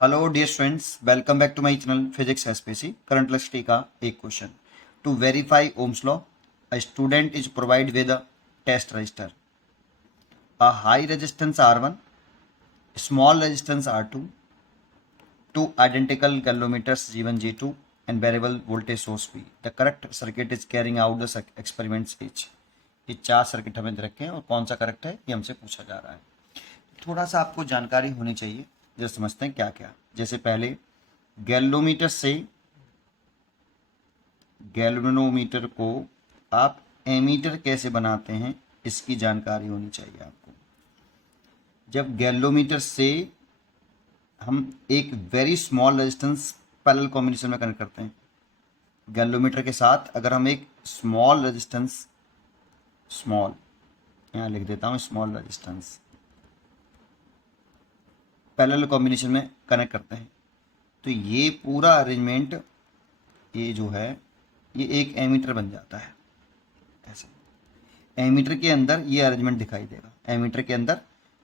Hello dear students, welcome back to my channel physics SPC. Current list का एक question. To verify Ohm's law, a student is provided with a test register, a high resistance R1, small resistance R2, two identical galvanometers G1 G2 and variable voltage source V. The correct circuit is carrying out the experiments each. ये चार circuit हमें दे रखे हैं और कौन सा correct है ये हमसे पूछा जा रहा है। थोड़ा सा आपको जानकारी होनी चाहिए, जो समझते हैं क्या क्या। जैसे पहले गैल्वोमीटर से गैल्वेनोमीटर को आप एमीटर कैसे बनाते हैं इसकी जानकारी होनी चाहिए आपको। जब गैल्वोमीटर से हम एक very small resistance parallel combination में कनेक्ट करते हैं, गैल्वोमीटर के साथ अगर हम एक स्मॉल रेजिस्टेंस, स्मॉल यहाँ लिख देता हूँ, स्मॉल रेजिस्टेंस पैरेलल कॉम्बिनेशन में कनेक्ट करते हैं, तो ये पूरा अरेंजमेंट ये जो है ये एक एमीटर बन जाता है। ऐसे एमीटर के अंदर ये अरेंजमेंट दिखाई देगा। एमीटर के अंदर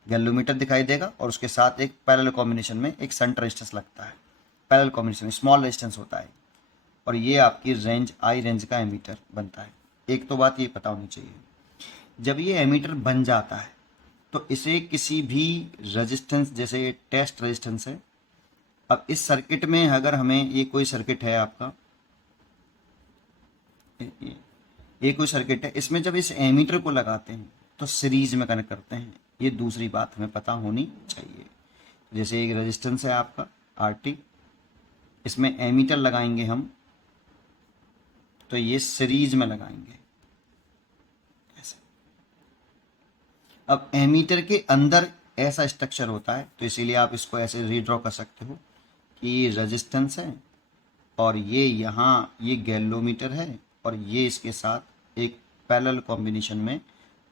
गैल्वोमीटर दिखाई देगा और उसके साथ एक पैरेलल कॉम्बिनेशन में एक शंट रेजिस्टेंस लगता है। पैरेलल कॉम्बिनेशन में स्मॉल रेजिस्टेंस होता है और ये आपकी रेंज आई रेंज का एमीटर बनता है। एक तो बात ये पता होनी चाहिए, जब ये एमीटर बन जाता है तो इसे किसी भी रेजिस्टेंस, जैसे टेस्ट रेजिस्टेंस है, अब इस सर्किट में अगर हमें ये कोई सर्किट है आपका, ये कोई सर्किट है, इसमें जब इस एमीटर को लगाते हैं तो सीरीज में कनेक्ट करते हैं। ये दूसरी बात हमें पता होनी चाहिए। जैसे एक रेजिस्टेंस है आपका RT, इसमें एमीटर लगाएंगे हम तो ये सीरीज में लगाएंगे ऐसे। अब एमीटर के अंदर ऐसा स्ट्रक्चर होता है तो इसीलिए आप इसको ऐसे रीड्रॉ कर सकते हो कि ये रेजिस्टेंस है और ये यहाँ ये गैल्वोमीटर है और ये इसके साथ एक पैरेलल कॉम्बिनेशन में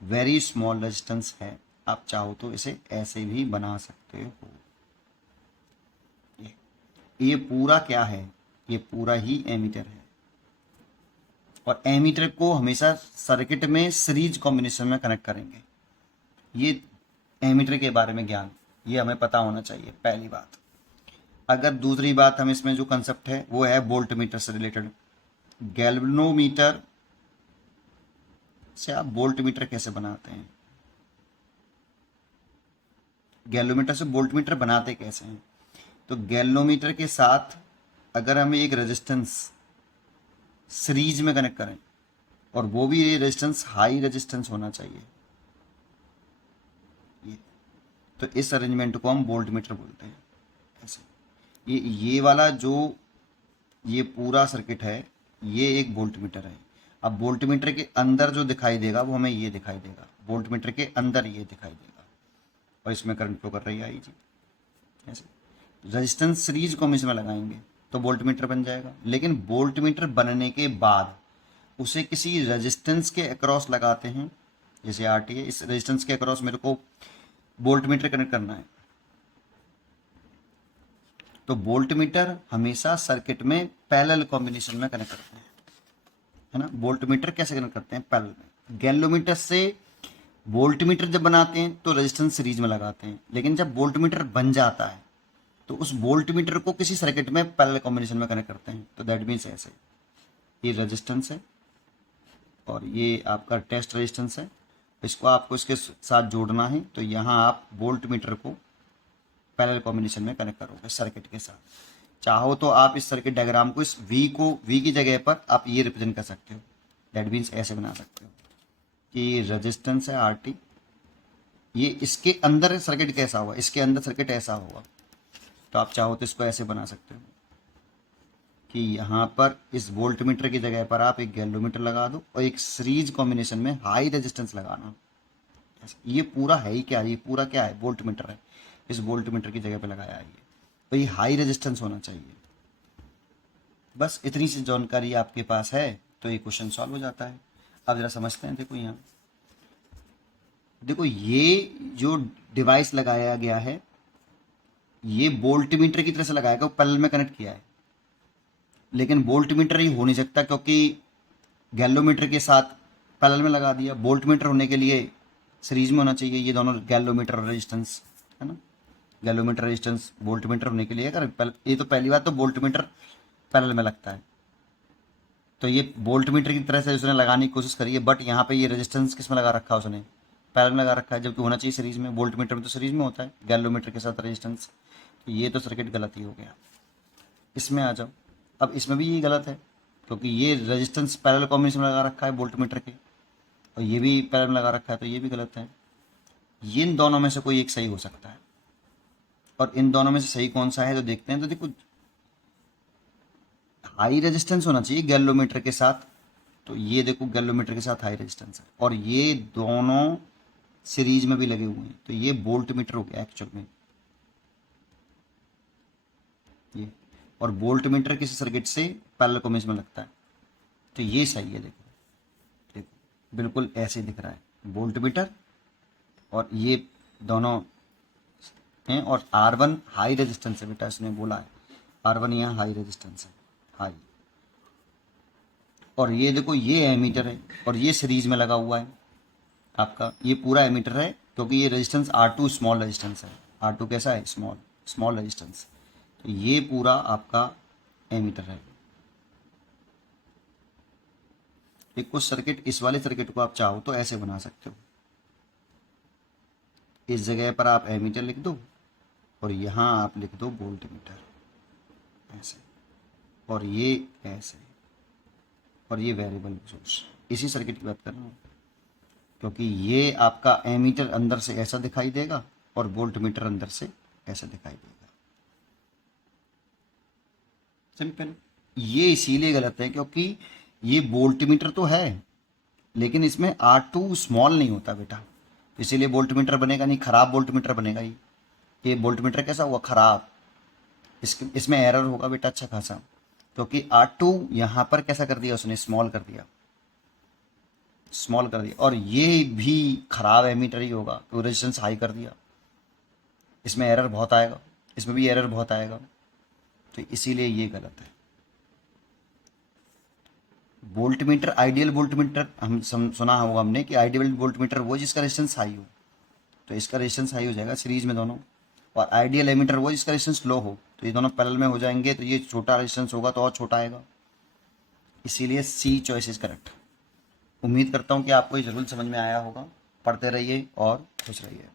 वेरी स्मॉल रेजिस्टेंस है। आप चाहो तो इसे ऐसे भी बना सकते हो। ये पूरा क्या है, ये पूरा ही एमीटर है और एमीटर को हमेशा सर्किट में सीरीज कॉम्बिनेशन में कनेक्ट करेंगे। ये एमीटर के बारे में ज्ञान ये हमें पता होना चाहिए, पहली बात। अगर दूसरी बात हम इसमें जो कंसेप्ट है वो है वोल्ट मीटर से रिलेटेड। गैल्वेनोमीटर से आप वोल्ट मीटर कैसे बनाते हैं, गैल्वेनोमीटर से वोल्ट मीटर बनाते कैसे हैं। तो गैल्वेनोमीटर के साथ अगर हमें एक रेजिस्टेंस सीरीज में कनेक्ट करें और वो भी ये रेजिस्टेंस हाई रेजिस्टेंस होना चाहिए, ये तो इस अरेंजमेंट को हम वोल्ट मीटर बोलते हैं। ऐसे ये वाला जो ये पूरा सर्किट है ये एक वोल्ट मीटर है। अब वोल्ट मीटर के अंदर जो दिखाई देगा वो हमें ये दिखाई देगा, वोल्ट मीटर के अंदर ये दिखाई देगा और इसमें करंट फ्लो कर रही है जी। ऐसे रेजिस्टेंस सीरीज को हम इसमें लगाएंगे तो वोल्ट मीटर बन जाएगा। लेकिन वोल्ट मीटर बनने के बाद उसे किसी रेजिस्टेंस के अक्रॉस लगाते हैं, जैसे RT है, इस रेजिस्टेंस के अक्रॉस मेरे को वोल्ट मीटर कनेक्ट करना है, तो वोल्ट मीटर हमेशा सर्किट में पैरेलल कॉम्बिनेशन में कनेक्ट करते हैं, है ना। वोल्ट मीटर कैसे कनेक्ट करते हैं, पैरेलल में। गैल्वेनोमीटर से वोल्ट मीटर जब बनाते हैं तो रेजिस्टेंस सीरीज में लगाते हैं, लेकिन जब वोल्ट मीटर बन जाता है तो उस वोल्ट मीटर को किसी सर्किट में पैरेलल कॉम्बिनेशन में कनेक्ट करते हैं। तो दैट मीन्स ऐसे ये रेजिस्टेंस है और ये आपका टेस्ट रेजिस्टेंस है, इसको आपको इसके साथ जोड़ना है, तो यहाँ आप वोल्ट मीटर को पैरेलल कॉम्बिनेशन में कनेक्ट करोगे सर्किट के साथ। चाहो तो आप इस सर्किट डायग्राम को इस V की जगह पर आप ये रिप्रेजेंट कर सकते हो। दैट मीन्स ऐसे बना सकते हो कि रेजिस्टेंस है RT, ये इसके अंदर सर्किट कैसा होगा, इसके अंदर सर्किट ऐसा होगा, तो आप चाहो तो इसको ऐसे बना सकते हो कि यहाँ पर इस वोल्ट मीटर की जगह पर आप एक गैल्वेनोमीटर लगा दो और एक सीरीज कॉम्बिनेशन में हाई रेजिस्टेंस लगाना। ये पूरा है ही क्या, ये पूरा क्या है, वोल्ट मीटर है, इस वोल्ट मीटर की जगह पे लगाया है ये, तो ये हाई रेजिस्टेंस होना चाहिए। बस इतनी सी जानकारी आपके पास है तो ये क्वेश्चन सॉल्व हो जाता है। अब जरा समझते हैं। देखो यहाँ देखो ये जो डिवाइस लगाया गया है ये वोल्ट मीटर की तरह से लगाया गया, पैरेलल में कनेक्ट किया है, लेकिन वोल्ट मीटर ही हो नहीं सकता क्योंकि गैल्वेनोमीटर के साथ पैरेलल में लगा दिया। वोल्ट मीटर होने के लिए सीरीज में होना चाहिए, ये दोनों गैल्वेनोमीटर और रेजिस्टेंस, है ना। गैलोमीटर रेजिस्टेंस वोल्टमीटर होने के लिए अगर ये तो पहली बात तो वोल्टमीटर पैरेलल में लगता है, तो ये वोल्टमीटर की तरह से उसने लगाने की कोशिश करी है, बट यहाँ पे ये रेजिस्टेंस किस में लगा रखा है उसने, पैरेलल में लगा रखा है, जबकि होना चाहिए सीरीज में। वोल्टमीटर में तो सीरीज में होता है गैलोमीटर के साथ रेजिस्टेंस। तो ये तो सर्किट गलत ही हो गया। इसमें आ जाओ, अब इसमें भी ये गलत है, क्योंकि ये रेजिस्टेंस पैरेलल कॉम्बिनेशन में लगा रखा है वोल्टमीटर के, और ये भी पैरेलल में लगा रखा है, तो ये भी गलत है। ये इन दोनों में से कोई एक सही हो सकता है, और इन दोनों में से सही कौन सा है तो देखते हैं। तो देखो, हाई रेजिस्टेंस होना चाहिए गैलोमीटर के साथ, तो ये देखो गैलोमीटर के साथ हाई रेजिस्टेंस है, और ये दोनों सीरीज में भी लगे हुए हैं, तो ये वोल्टमीटर हो गया एक्चुअल में ये। और वोल्टमीटर किसी सर्किट से पैरेलल कॉम्बिनेशन में लगता है, तो ये सही है। देखो देखो बिल्कुल ऐसे दिख रहा है, वोल्टमीटर और ये दोनों हैं, और R1 हाई रेजिस्टेंस है बेटा, इसने बोला है R1 यहाँ हाई रेजिस्टेंस है, हाई। और ये देखो ये एमीटर है, और ये सीरीज में लगा हुआ है आपका, ये पूरा एमीटर है, क्योंकि ये रेजिस्टेंस R2 स्मॉल रेजिस्टेंस है। R2 कैसा है, स्मॉल, स्मॉल रेजिस्टेंस। तो ये पूरा आपका एमीटर है। एक कुछ सर्किट, इस वाले सर्किट को आप चाहो तो ऐसे बना सकते हो, इस जगह पर आप एमीटर लिख दो और यहाँ आप लिख दो वोल्टमीटर, ऐसे, और ये ऐसे, और ये वेरिएबल सोर्स। इसी सर्किट की बात कर रहा हूँ, क्योंकि ये आपका एमीटर अंदर से ऐसा दिखाई देगा और वोल्टमीटर अंदर से ऐसा दिखाई देगा। सिंपल। ये इसीलिए गलत है क्योंकि ये वोल्टमीटर तो है, लेकिन इसमें R2 स्मॉल नहीं होता बेटा, इसीलिए वोल्टमीटर बनेगा नहीं, खराब वोल्टमीटर बनेगा। ये वोल्टमीटर कैसा हुआ, खराब। इसमें एरर होगा बेटा अच्छा खासा, क्योंकि R2 यहाँ पर कैसा कर दिया उसने, स्मॉल कर दिया, स्मॉल कर दिया। और ये भी खराब एमीटर ही होगा, तो रेजिस्टेंस हाई कर दिया, इसमें एरर बहुत आएगा, इसमें भी एरर बहुत आएगा, तो इसीलिए ये गलत है। वोल्टमीटर, आइडियल वोल्टमीटर हम सुना होगा हमने कि आइडियल वोल्टमीटर वो जिसका रेजिस्टेंस हाई हो, तो इसका रेजिस्टेंस हाई हो जाएगा सीरीज में दोनों। और आइडियल एमीटर वो जिसका रेजिस्टेंस लो हो, तो ये दोनों पैरेलल में हो जाएंगे, तो ये छोटा रेजिस्टेंस होगा तो और छोटा आएगा, इसीलिए सी चॉइस इज करेक्ट। उम्मीद करता हूँ कि आपको ये जरूर समझ में आया होगा। पढ़ते रहिए और खुश रहिए।